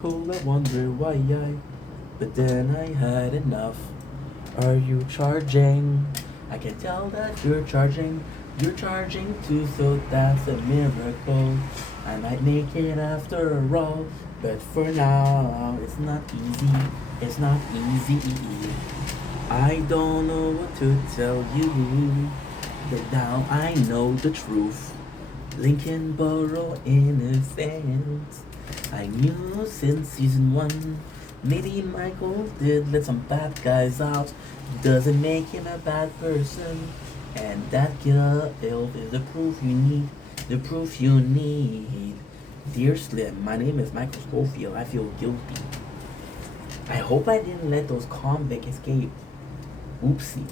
Cool, I wonder why but then I had enough. Are you charging? I can tell that you're charging. You're charging too, so that's a miracle. I might make it after all, but for now, it's not easy. It's not easy. I don't know what to tell you, but now I know the truth. Lincoln Borough innocent. I knew since season one. Maybe Michael did let some bad guys out. Doesn't make him a bad person. And that killer elf is the proof you need. The proof you need. Dear Slim, my name is Michael Schofield. I feel guilty. I hope I didn't let those convicts escape. Oopsie.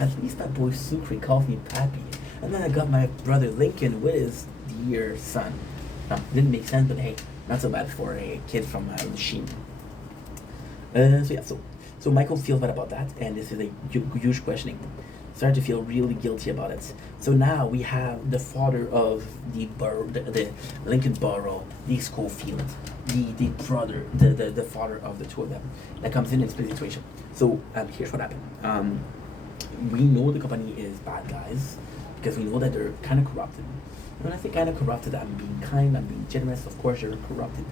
At least that boy Sucre called me Pappy. And then I got my brother Lincoln with his dear son. Didn't make sense, but hey, not so bad for a kid from Sheen. So Michael feels bad about that, and this is a huge questioning. Started to feel really guilty about it. So now we have the father of the Lincoln Borough, the Schofield, the brother, the father of the two of them, that comes in split situation. So here's what happened. We know the company is bad guys because we know that they're kind of corrupted. And when I say kind of corrupted, I'm being kind, I'm being generous. Of course, they're corrupted.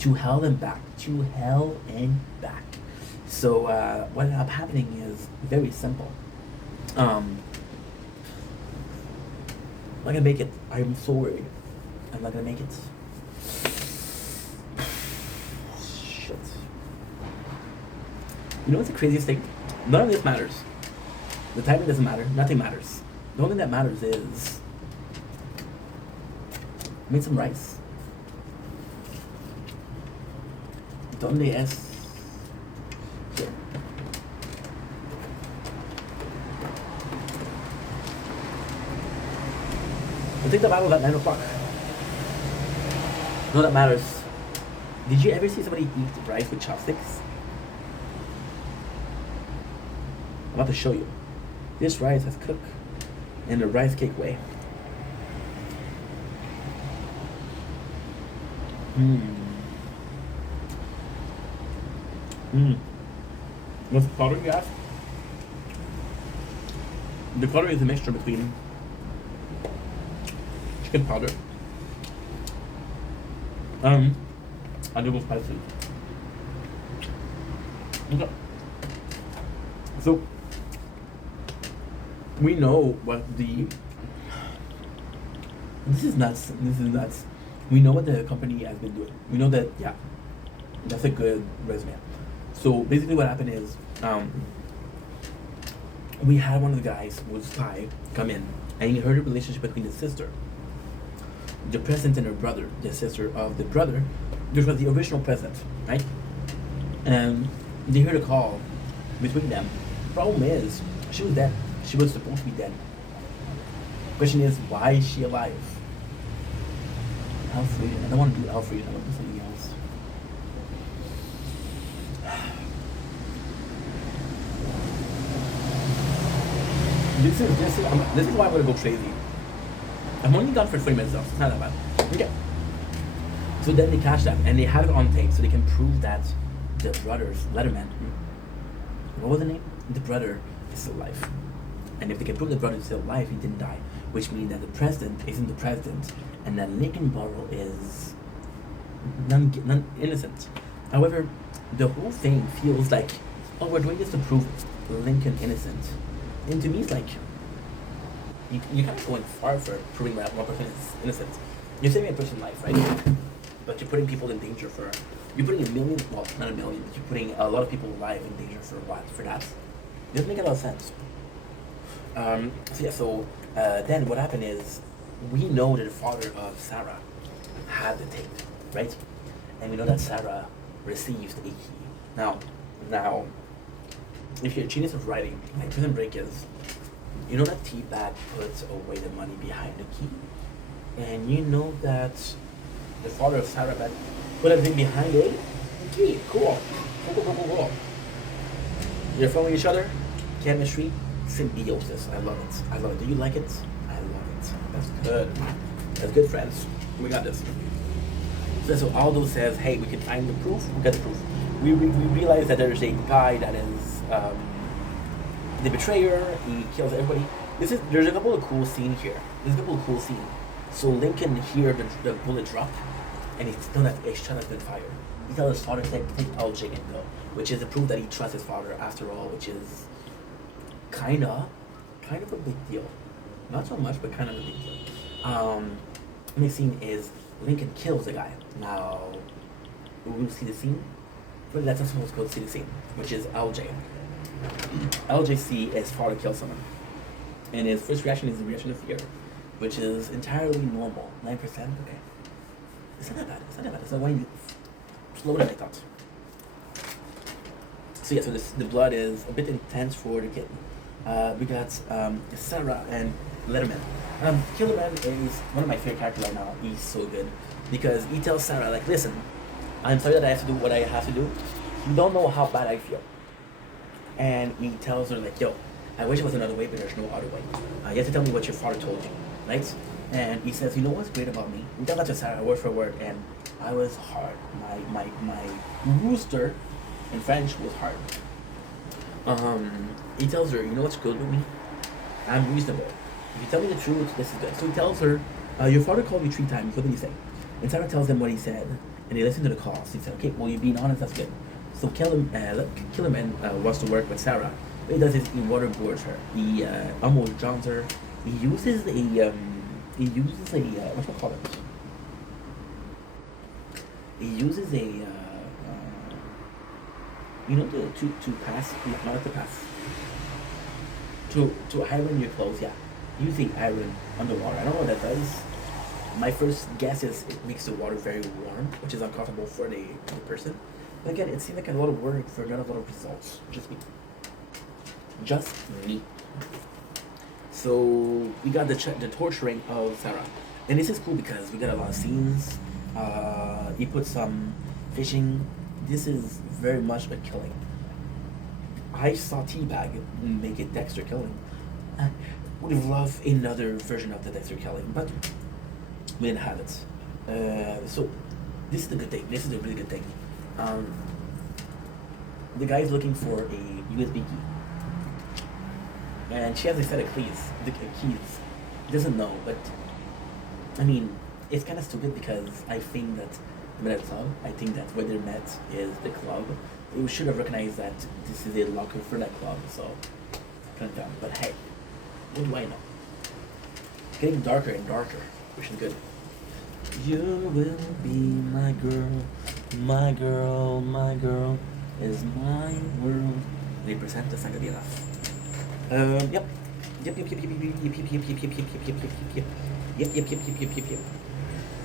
To hell and back. To hell and back. So what ended up happening is very simple. I'm not gonna make it. I'm so worried. I'm not gonna make it. Shit. You know what's the craziest thing? None of this matters. The timing doesn't matter. Nothing matters. The only thing that matters is I made some rice. Donde es? Here. I think the Bible at 9 o'clock. No, that matters. Did you ever see somebody eat rice with chopsticks? I'm about to show you. This rice has cooked in the rice cake way. What's the color, guys? The color is a mixture between chicken powder, adobo spices. Okay. So we know what the this is nuts. This is nuts. We know what the company has been doing. We know that, yeah, that's a good resume. So basically what happened is we had one of the guys who was spy come in, and he heard a relationship between the sister, the president, and her brother, the sister of the brother, which was the original president, right? And they heard a call between them. Problem is, she was dead. She was supposed to be dead. Question is, why is she alive? Alfred, I don't want to do Alfred, I want to do something else. This is why I'm gonna go crazy. I'm only gone for 20 minutes though, so it's not that bad. Okay. So then they catch them, and they have it on tape, so they can prove that the brothers, Letterman, what was the name? The brother is still alive. And if they can prove the brother is still alive, he didn't die, which means that the president isn't the president, and that Lincoln Borough is none innocent. However, the whole thing feels like, oh, we're doing this to prove Lincoln innocent. And to me, it's like, you're kind of going far for proving that one person is innocent. You're saving a person's life, right? But you're putting people in danger for, you're putting a million, well, not a million, but you're putting a lot of people alive in danger for what? For that? It doesn't make a lot of sense. Then what happened is, we know that the father of Sarah had the tape, right? And we know that Sarah received a key. Now, if you're a genius of writing, like Prison Break is, you know that T-Bag puts away the money behind the key? And you know that the father of Sarah put everything behind a key. Cool. You're following each other? Chemistry? Symbiosis. I love it. Do you like it? I love it. That's good. That's good, friends. We got this. So Aldo says, hey, we can find the proof. We got the proof. We realize that there's a guy that is the betrayer. He kills everybody. There's a couple of cool scenes here. There's a couple of cool scenes. So Lincoln hear the bullet drop, and he's still not shot at fire. He tells his father to take LJ and go, which is a proof that he trusts his father after all, which is kind of a big deal. Not so much, but kind of a big deal. Next scene is Lincoln kills the guy. Now, we'll see the scene. But let's supposed to go see the scene, which is LJ. LJ see his father kill someone. And his first reaction is the reaction of fear, which is entirely normal. 9%, okay. It's not that bad. It's not that bad. It's not when you slower than I thought. So yeah, so the blood is a bit intense for the kid. We got Sarah and Letterman. Killerman is one of my favorite characters right now. He's so good because he tells Sarah, like, listen, I'm sorry that I have to do what I have to do. You don't know how bad I feel. And he tells her, like, yo, I wish it was another way, but there's no other way. You have to tell me what your father told you, right? And he says, you know what's great about me? We tell that to Sarah word for word, and I was hard. My rooster in French was hard. He tells her, you know what's good with me? I'm reasonable. If you tell me the truth, this is good. So he tells her, your father called you 3 times. What did he say? And Sarah tells them what he said, and they listen to the calls. He said, okay, well, you're being honest, that's good. So Killerman wants to work with Sarah. What he does is he waterboards her. He almost drowns her. He uses a what do you call it? He uses a you know, to pass, not to pass, to iron your clothes. Yeah, use the iron underwater. I don't know what that does. My first guess is it makes the water very warm, which is uncomfortable for the person. But again, it seemed like a lot of work for not a lot of results. Just me. So we got the torturing of Sarah, and this is cool because we got a lot of scenes. He put some fishing. This is very much a killing. I saw Teabag make it Dexter killing. I would have loved another version of the Dexter killing, but we didn't have it. So this is the good thing. This is a really good thing. The guy's looking for a USB key, and she has a set of keys. The keys. He doesn't know, but I mean, it's kind of stupid because I think that they met at a club. I think that where they met is the club. We should have recognized that this is a locker for that club, so kind of dumb. But hey, what do I know? It's getting darker and darker, which is good. You will be my girl, my girl, my girl is my world. 8%, that's not gonna be enough. Yep.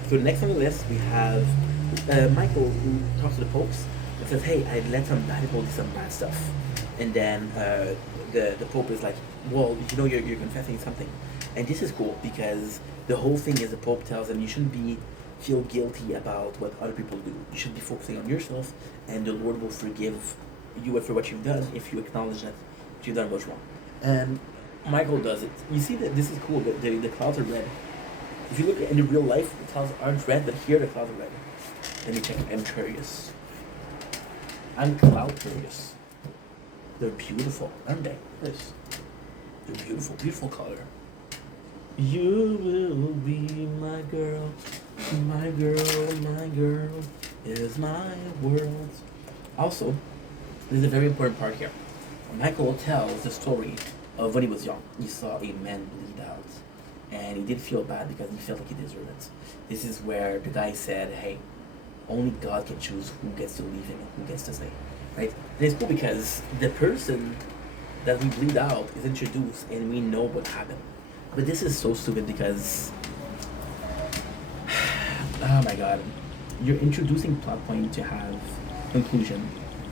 So the next on the list we have Michael, who talks to the popes and says, hey, I let some bad people do some bad stuff. And then the pope is like, well, you know, you're confessing something. And this is cool because the whole thing is the pope tells them you shouldn't feel guilty about what other people do. You should be focusing on yourself, and the Lord will forgive you for what you've done if you acknowledge that you've done what's wrong. And Michael does it. You see that this is cool, but the clouds are red. If you look in the real life, the clouds aren't red, but here the clouds are red. Let me check. I'm curious. I'm cloud curious. They're beautiful, aren't they? Yes. They're beautiful, beautiful color. You will be my girl, my girl, my girl is my world. Also, there's a very important part here. Michael tells the story of when he was young. He saw a man bleed out, and he did feel bad because he felt like he deserved it. This is where the guy said, hey, only God can choose who gets to leave him and who gets to stay, right? And it's cool because the person that we bleed out is introduced and we know what happened. But this is so stupid because, oh my god, you're introducing plot point to have conclusion.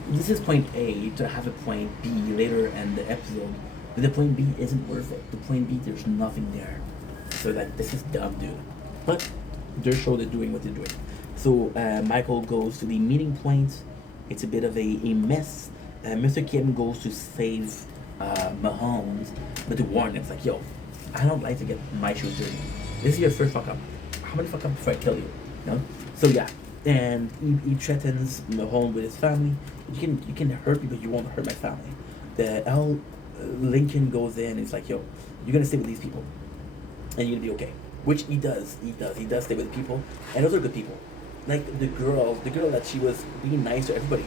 This is point A to have a point B later in the episode, but the point B isn't worth it. The point B, there's nothing there. So that this is dumb, dude. But their show, they're doing what they're doing. So Michael goes to the meeting point. It's a bit of a mess. Mr. Kim goes to save Mahomes, but to warn him, it's like, yo, I don't like to get my shoes dirty. This is your first fuck up. How many fuck up before I kill you? You know? So yeah, and he threatens Mahone with his family. You can hurt me, but you won't hurt my family. The L Lincoln goes in and it's like, yo, you're gonna stay with these people, and you're gonna be okay. Which he does. He does stay with people, and those are good people. Like the girl that she was being nice to everybody,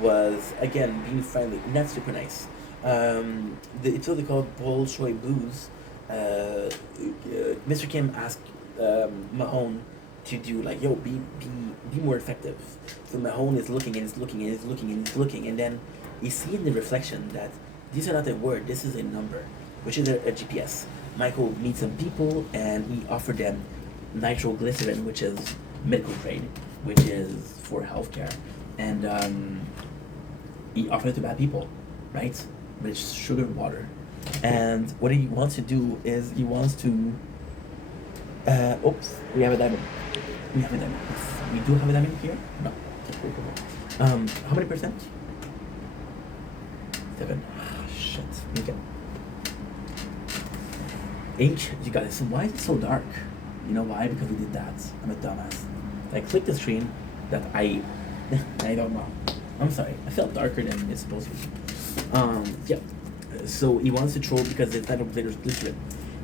was again being friendly, and that's super nice. It's what they call Bolshoi Booze. Mr. Kim asked Mahone to do like, yo, be more effective. So Mahone is looking and is looking and is looking and is looking, and then you see in the reflection that these are not a word, this is a number, which is a GPS. Michael meets some people and he offered them nitroglycerin, which is medical grade, which is for healthcare, and he offered it to bad people, right? Which is sugar water. And what he wants to do is he wants to. Oops, we have a diamond. We have a diamond. Yes. We do have a diamond here? No. Okay, cool. How many percent? 7. Ah, shit. Okay. Ink, you guys, why is it so dark? You know why? Because we did that. I'm a dumbass. I clicked the screen that I I don't know. I'm sorry. I felt darker than it's supposed to be. Yeah. So he wants to troll because it's nitroglycerin.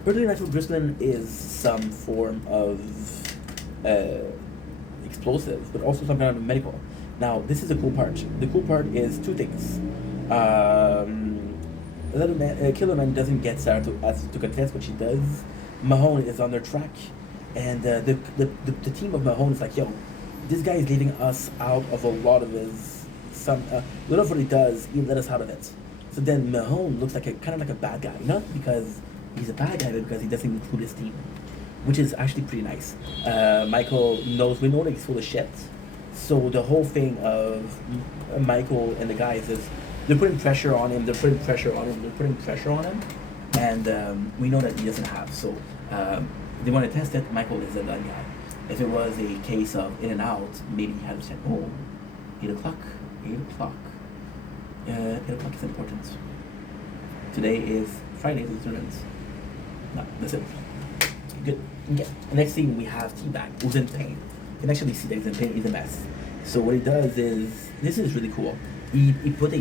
Early nitroglycerin is some form of explosive, but also some kind of medical. Now, this is the cool part. The cool part is two things. Killer Man doesn't get Sarah to confess what she does. Mahone is on their track, and the team of Mahone is like, yo, this guy is leaving us out of a lot of his a lot of what he does. He let us out of it. So then Mahone looks like a kind of like a bad guy, not because he's a bad guy, but because he doesn't include his team, which is actually pretty nice. Michael knows we know that he's full of shit, so the whole thing of Michael and the guys is they're putting pressure on him. They're putting pressure on him. They're putting pressure on him, and we know that he doesn't have. So they want to test it. Michael is a done guy. If it was a case of in and out, maybe he had said, "Oh, 8 o'clock, 8 o'clock." 8 o'clock is important. Today is Friday the 13th. No, that's it. Good. Yeah. Next thing we have T-Bag, who's in pain. You can actually see that he's in pain. He's a mess. So what he does is, this is really cool. He put a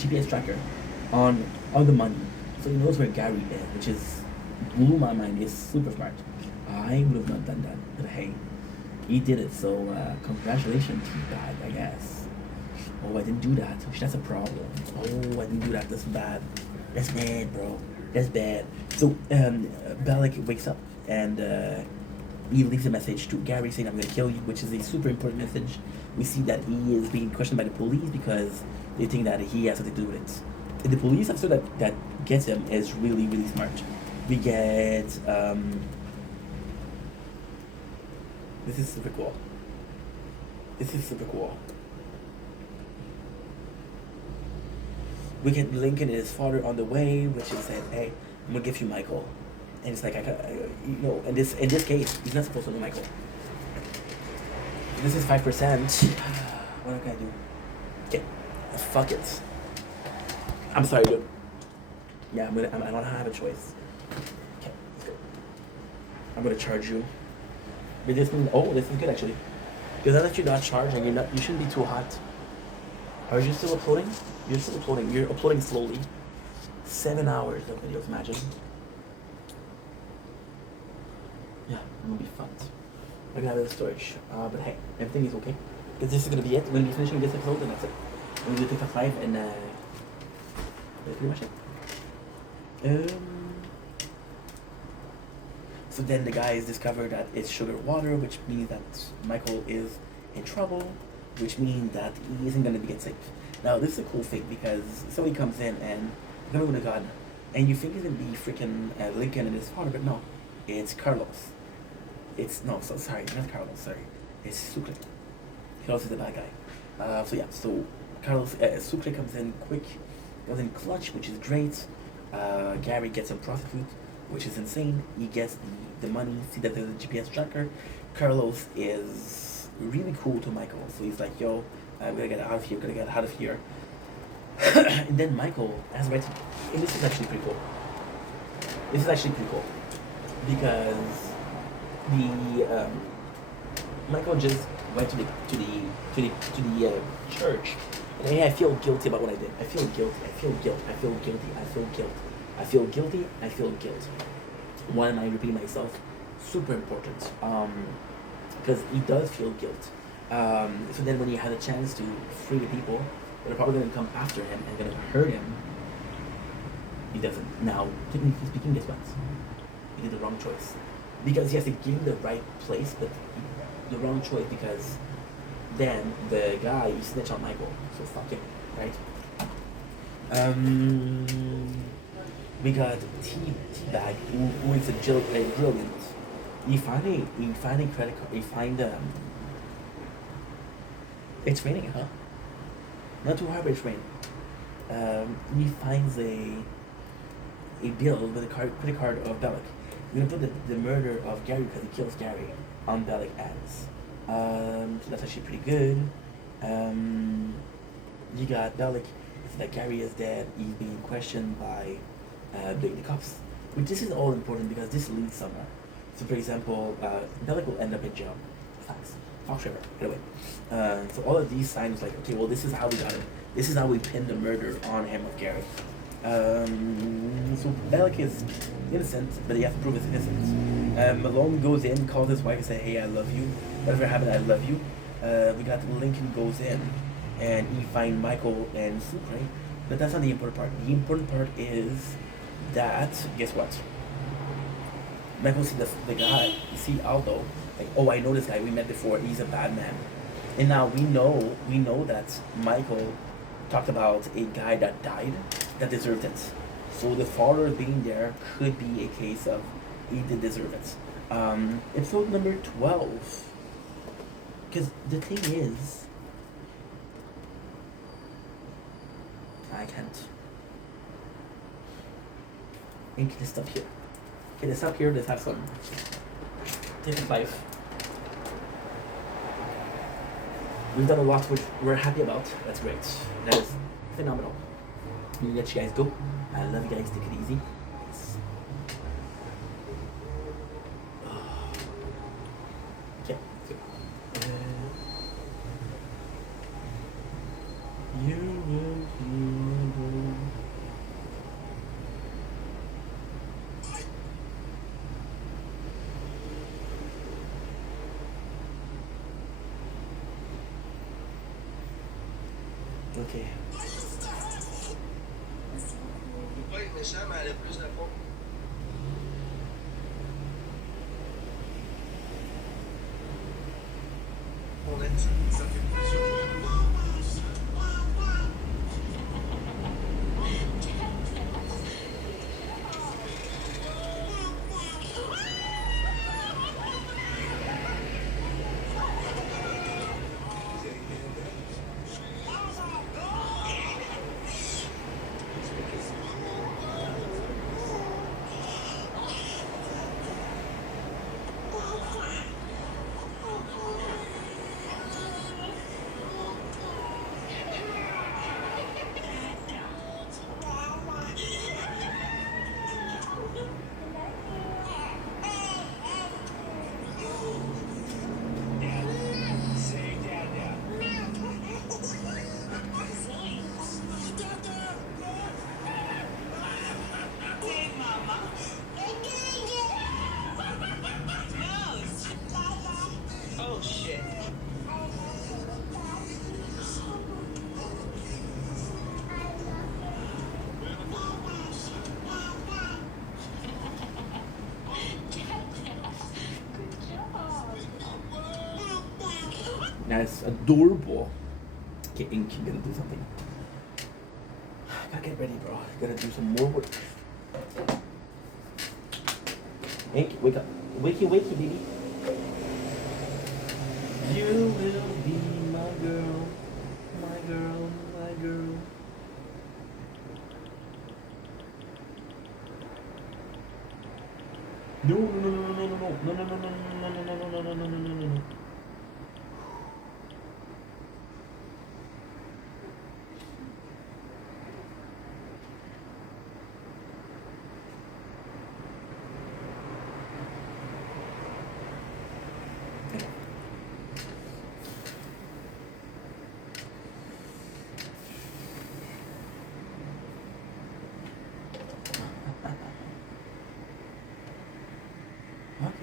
GPS tracker on the money, so he knows where Gary is, which is blew my mind. He's super smart. I would have not done that, but hey, he did it. So congratulations, T-Bag, I guess. Oh, I didn't do that. That's a problem. Oh, I didn't do that. That's bad. That's bad, bro. That's bad. So, Balak wakes up and he leaves a message to Gary saying, I'm going to kill you, which is a super important message. We see that he is being questioned by the police because they think that he has something to do with it. And the police officer that gets him is really, really smart. We get, this is super cool. This is super cool. We get Lincoln and his father on the way, which is that, hey, I'm gonna give you Michael, and it's like you know, in this case, he's not supposed to know Michael. This is 5%. What can I do? Okay, fuck it. I'm sorry, dude. Yeah, I don't have a choice. Okay, let's go. I'm gonna charge you. But this means, oh, this is good actually, because now that you're not charging, you shouldn't be too hot. Are you still uploading? You're still uploading. You're uploading slowly. 7 hours of videos, imagine. Yeah, I'm gonna be fucked. I'm gonna have the storage. But hey, everything is okay. Because this is gonna be it. We're gonna be finishing this episode and that's it. I'm gonna do TikTok live and that's pretty much it. So then the guys discover that it's sugar water, which means that Michael is in trouble, which means that he isn't gonna get safe. Now this is a cool thing because somebody comes in and coming with a gun, and you think it's gonna be freaking Lincoln and his father, but no, it's Carlos. Sorry, not Carlos. Sorry, it's Sucre. Carlos is the bad guy. So Carlos Sucre comes in quick, goes in clutch, which is great. Gary gets a prostitute, which is insane. He gets the money. See that there's a GPS tracker. Carlos is really cool to Michael, so he's like, yo, we gotta get out of here, and then Michael has right, and this is actually pretty cool. Because Michael just went to the church, and hey, I feel guilty about what I did. I feel guilty. I feel guilt. I feel guilty. I feel guilt. I feel guilty. I feel guilt. Why am I repeating myself? Super important. Because he does feel guilt. So then when he had a chance to free the people that are probably going to come after him and going to hurt him, he doesn't. Now, technically speaking, guess what? He did the wrong choice. Because yes, he gave him the right place, but the wrong choice because then the guy, he snitched on Michael. So fuck him, right? We got T-Bag, who is a brilliant. He find a credit card. He find it's raining, huh? Not too hard, but it's raining. He finds a bill with a credit card of Bellic. We're gonna put the murder of Gary because he kills Gary on Bellic ads. So that's actually pretty good. You got Bellic. It's that Gary is dead. He's being questioned by the cops. Which this is all important because this leads somewhere. So for example, Bellic will end up in jail. Facts. Fox River. Anyway. So all of these signs like, okay, well this is how we got him. This is how we pinned the murder on him of Gary. So Bellic is innocent, but he has to prove his innocence. Malone goes in, calls his wife and says, hey, I love you. Whatever happened, I love you. We got Lincoln goes in, and he finds Michael and Sucre. But that's not the important part. The important part is that, guess what? Michael see the guy, see Aldo, like, oh, I know this guy, we met before, he's a bad man. And now we know that Michael talked about a guy that died that deserved it. So the father being there could be a case of he did deserve it. Episode number 12. Because the thing is, I can't. And can I stop here? Can I stop here? Let's have some different life. We've done a lot which we're happy about. That's great. That is phenomenal. I'm gonna let you guys go. I love you guys. Take it easy. Peace. Okay. You will be. Okay. Pas être méchant, mais elle a plus de fond. Honnête, ça fait plaisir. Oh shit. That's adorable. Okay, Ink, you gonna do something. Gotta get ready, bro. Gotta do some more work. Ink, wake up. Wakey, wakey, baby. You will be my girl, my girl, my girl. No, no, no, no, no, no, no, no, no, no, no, no, no, no, no, no, no, no, no, no.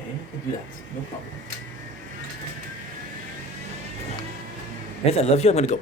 Okay, I can do that. No problem. Guys, I love you. I'm gonna go.